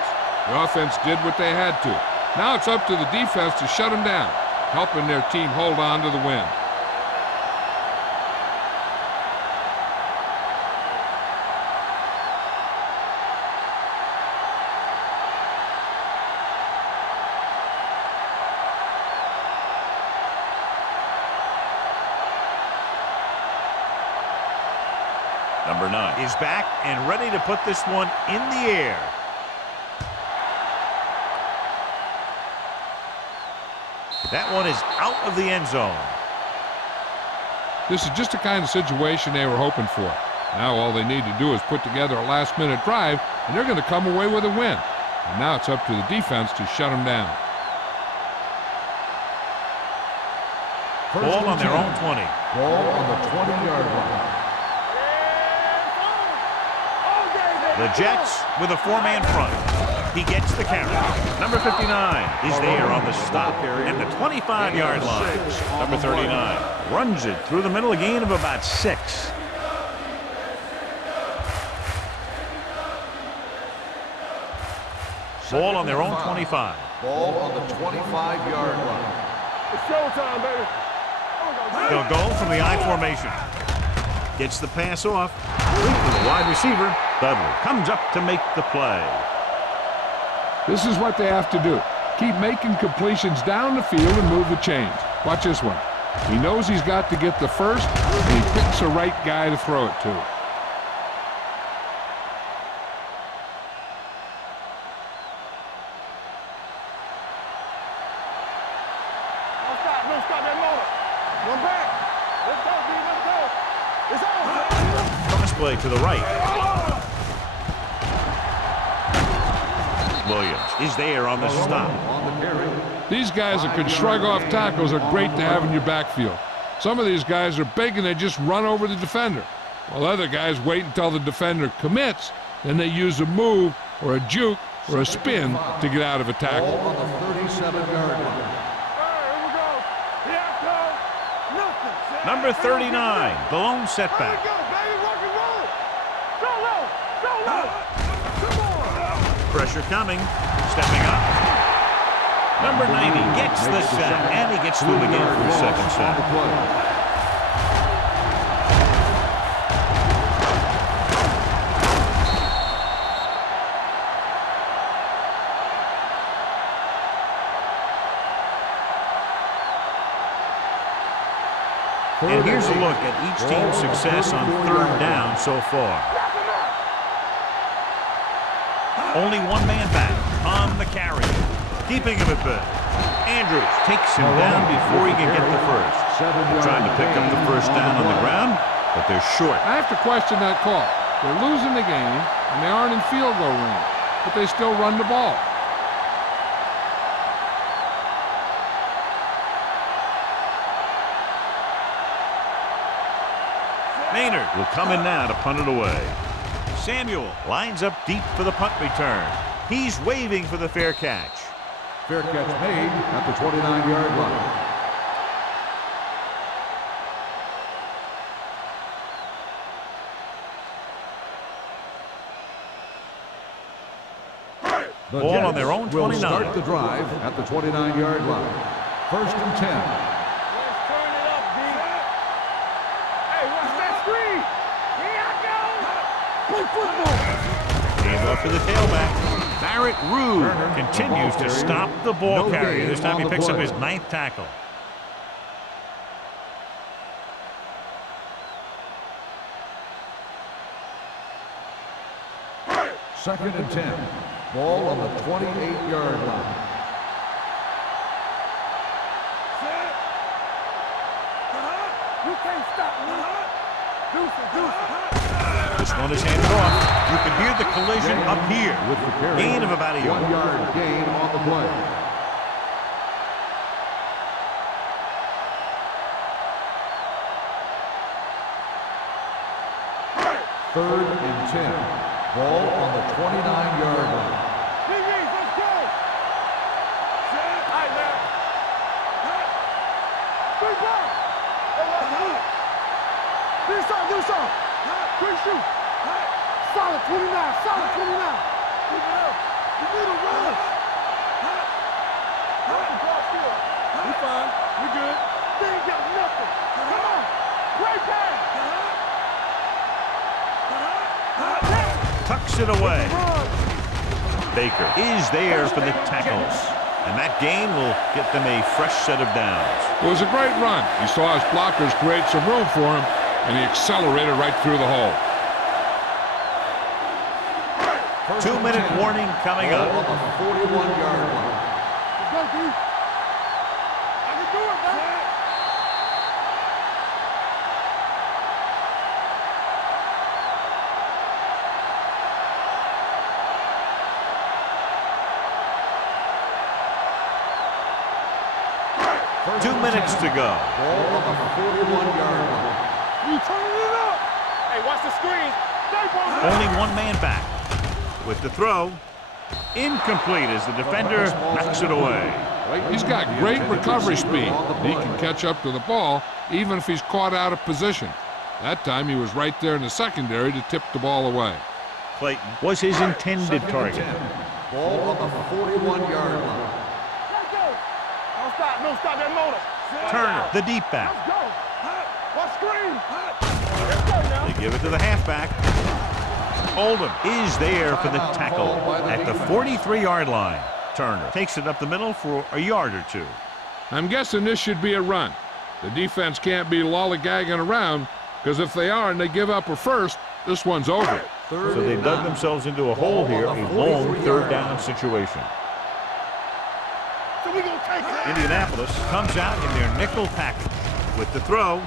The offense did what they had to. Now it's up to the defense to shut them down, helping their team hold on to the win. Number 9 is back and ready to put this one in the air. That one is out of the end zone. This is just the kind of situation they were hoping for. Now all they need to do is put together a last-minute drive, and they're going to come away with a win. And now it's up to the defense to shut them down. Ball on their own 20. Ball on the 20-yard line. The Jets with a 4-man front. He gets the carry. Number 59 is there on the stop at the 25-yard line. Number 39 runs it through the middle, a gain of about 6. Ball on their own 25. Ball on the 25-yard line. It's showtime, baby. They'll go from the I formation. Gets the pass off. To the wide receiver. Dudley comes up to make the play. This is what they have to do. Keep making completions down the field and move the chains. Watch this one. He knows he's got to get the first, and he picks the right guy to throw it to. stop that motor. One back. Let's go, D. Let's go. It's on. Crossplay to the right. Williams is there on the stop. On the carry. These guys that can shrug off tackles are great to have in your backfield. Some of these guys are big and they just run over the defender, while other guys wait until the defender commits, then they use a move or a juke or a spin to get out of a tackle. Ball on the 37-yard line. Here we go. Here I come. Nothing. Number 39, the lone Here setback. we go, baby. Rock and roll. Solo. Solo. Come on. Pressure coming. Stepping up. Number 90 gets the sack, and he gets through again for his second sack. And here's a look at each team's success on third down so far. Only one man back on the carry. Keeping him at bay. Andrews takes him down before he can get the first. They're trying to pick up the first down on the ground, but they're short. I have to question that call. They're losing the game, and they aren't in field goal range, but they still run the ball. Maynard will come in now to punt it away. Samuel lines up deep for the punt return. He's waving for the fair catch. Fair catch made at the 29-yard line. The Ball on Jets their own will 29. start the drive at the 29-yard line. 1st and 10. Let's turn it up, D. Hey, watch that screen. Here I go. Play football. Game off to the tailback. Barrett Rude continues to stop the ball carrier. This time he picks up his 9th tackle. Second and 10. Ball on the 28-yard line. You can't stop me. Deuce. This one is handed off. You can hear the collision up here. With the carry. Gain of about a yard. 1-yard gain on the play. Third and 10. Ball on the 29-yard line. Let's go. All right, man. Big ball. Hey, let's move. Do something. Quick shoot. Solid 29. Solid 29. Keep it up. You need a run. We fine. We good. They ain't got nothing. Come on. Great pass. Tucks it away. Baker is there for the tackles. And that gain will get them a fresh set of downs. It was a great run. He saw his blockers create some room for him, and he accelerated right through the hole. 2-minute warning coming up. Ball on the 41-yard line. Let's go, D. I can do it, man. First 2 minutes to go. Ball on the 41-yard line. You turning it up. Hey, watch the screen. Stay on. Only one man back. With the throw, incomplete as the defender knocks it away. He's got great recovery speed. He can catch up to the ball even if he's caught out of position. That time he was right there in the secondary to tip the ball away. Clayton was his intended target. Ball on the 41-yard line. Let's go. Don't stop. No, stop that motor. Turner, the deep back. Let's go. Watch screen. Let's go now. They give it to the halfback. Oldham is there for the tackle at the 43-yard line. Turner takes it up the middle for a yard or two. I'm guessing this should be a run. The defense can't be lollygagging around, because if they are and they give up a first, this one's over. So they dug themselves into a hole here, a long third down situation. So we gonna take it. Indianapolis comes out in their nickel package with the throw.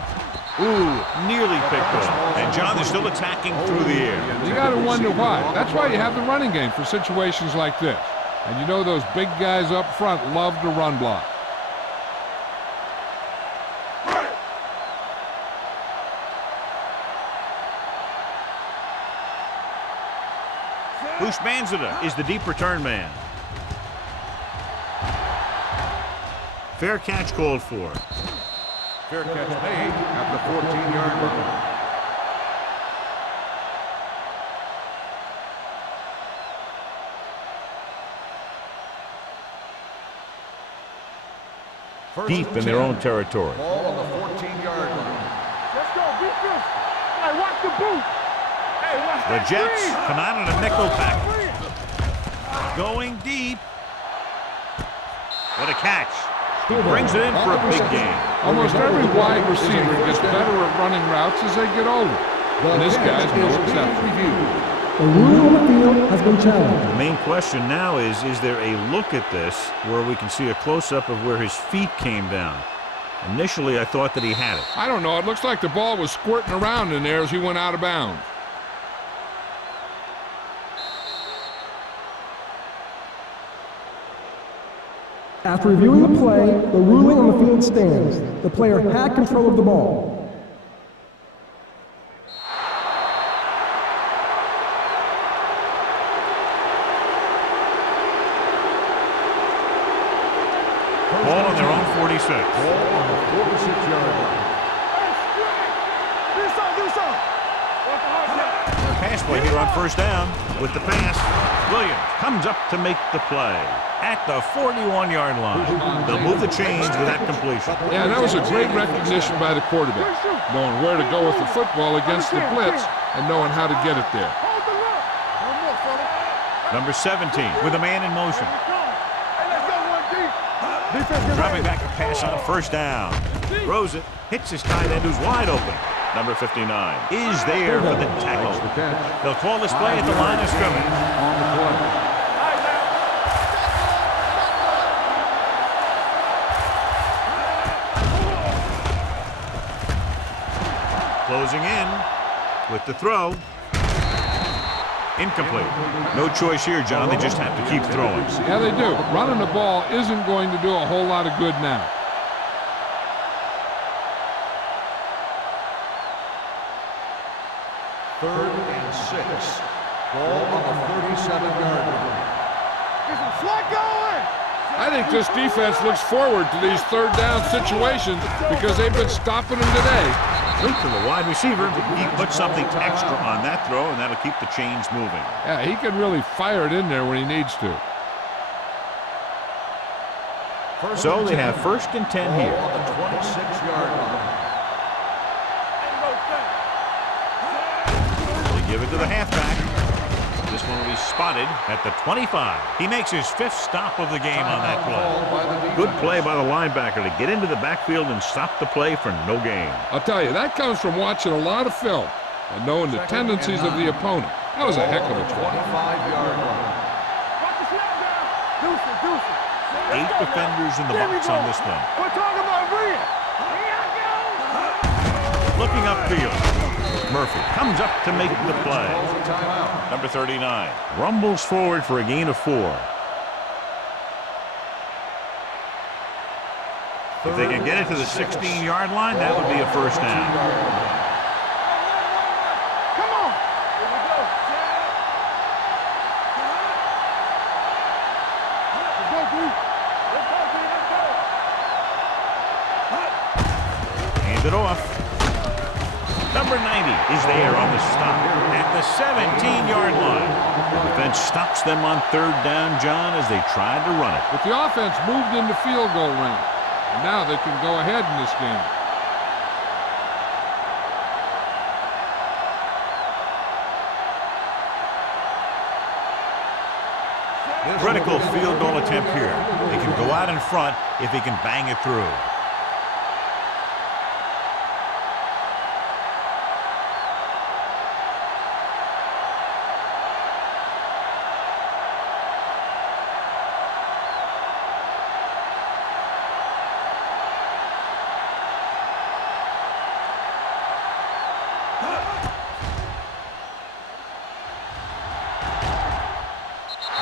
Ooh, nearly picked off. And John, they're still attacking through the air. You got to wonder why. That's why you have the running game for situations like this. And you know those big guys up front love to run block. Bushmanzada is the deep return man. Fair catch called for. Fair catch made at the 14-yard line. Deep in their own territory. Ball on the 14-yard line. Let's go, beat this. Hey, watch the boot. Hey, watch The that Jets screen. come out in a nickel package. Going deep. What a catch. He brings it in for a big game. Almost every wide receiver gets better at running routes as they get older. And this guy's no exception. The rule on the field has been challenged. The main question now is there a look at this where we can see a close-up of where his feet came down? Initially, I thought that he had it. I don't know. It looks like the ball was squirting around in there as he went out of bounds. After reviewing the play, the ruling on the field stands. The player had control of the ball. Ball on their own 46. Ball on the 46-yard line. Do something. Pass play here on first down with the pass. Williams comes up to make the play at the 41-yard line. They'll move the chains with that completion. Yeah, that was a great recognition by the quarterback, knowing where to go with the football against the blitz and knowing how to get it there. Hold the look. One more, fella. Number 17 with a man in motion. Hey, let's go one deep. Defense, get Dropping ready. back a pass on first down. Throws it, hits his tight end who's wide open. Number 59 is there for the tackle. The catch They'll call this play at the line of scrimmage. on the play. Closing in with the throw. Incomplete. No choice here, John. They just have to keep throwing. Yeah, they do. Running the ball isn't going to do a whole lot of good now. Third and 6. Ball on the 37-yard line. Get some sweat going. I think this defense looks forward to these third down situations because they've been stopping them today. Look to the wide receiver. He puts something extra on that throw, and that'll keep the chains moving. Yeah, he can really fire it in there when he needs to. So they have first and 10 Ball here. on the 26-yard line. They give it to the halfback. This one will be spotted at the 25. He makes his 5th stop of the game on that play. Called by the defense. Good play by the linebacker to get into the backfield and stop the play for no gain. I'll tell you, that comes from watching a lot of film and knowing the tendencies of the opponent. That was a heck of a play. 25-yard line. Watch the snap down. Deuce it, deuce it. 8 defenders in the There we box go. on this one. We're talking about Rhea. Here I go. Looking upfield. Murphy comes up to make the play. Calls a timeout. Number 39 rumbles forward for a gain of 4. If they can get it to the 16-yard line, that would be a first down. Come on. Here we go. Let's go, D. Let's go, D. Let's go. Hand it off. Number 90 is there on the stop at the 17-yard line. The defense stops them on third down, John, as they tried to run it. But the offense moved into field goal range, and now they can go ahead in this game. Critical field goal attempt here. They can go out in front if he can bang it through.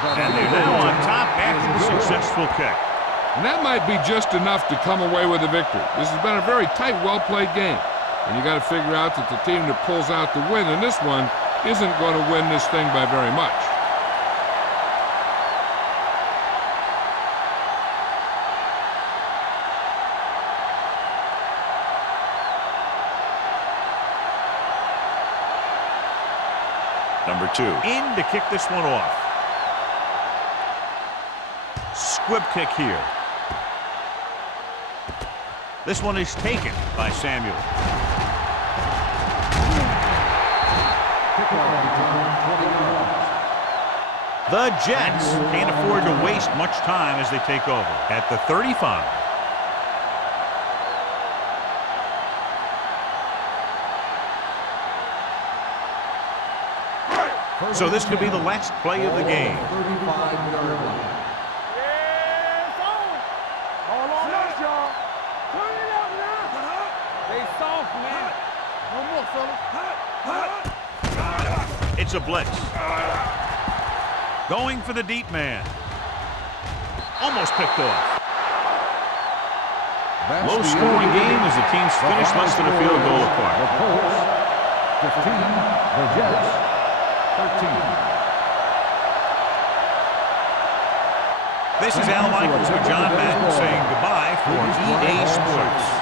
And they're now on top after the successful kick. And that might be just enough to come away with a victory. This has been a very tight, well-played game. And you got to figure out that the team that pulls out the win in this one isn't going to win this thing by very much. Number 2 in to kick this one off. Squib kick here. This one is taken by Samuel. The Jets can't afford to waste much time as they take over at the 35. So this could be the last play of the game. 35-yard line. Yeah, it's on. All on us, y'all. Turn it up now. They soft, man. No more, fellas. It's a blitz. Going for the deep man. Almost picked off. Low-scoring game as the teams finish less than a field goal apart. The Colts, 15. The Jets, 13. This is Al Michaels with John Madden saying goodbye for EA Sports.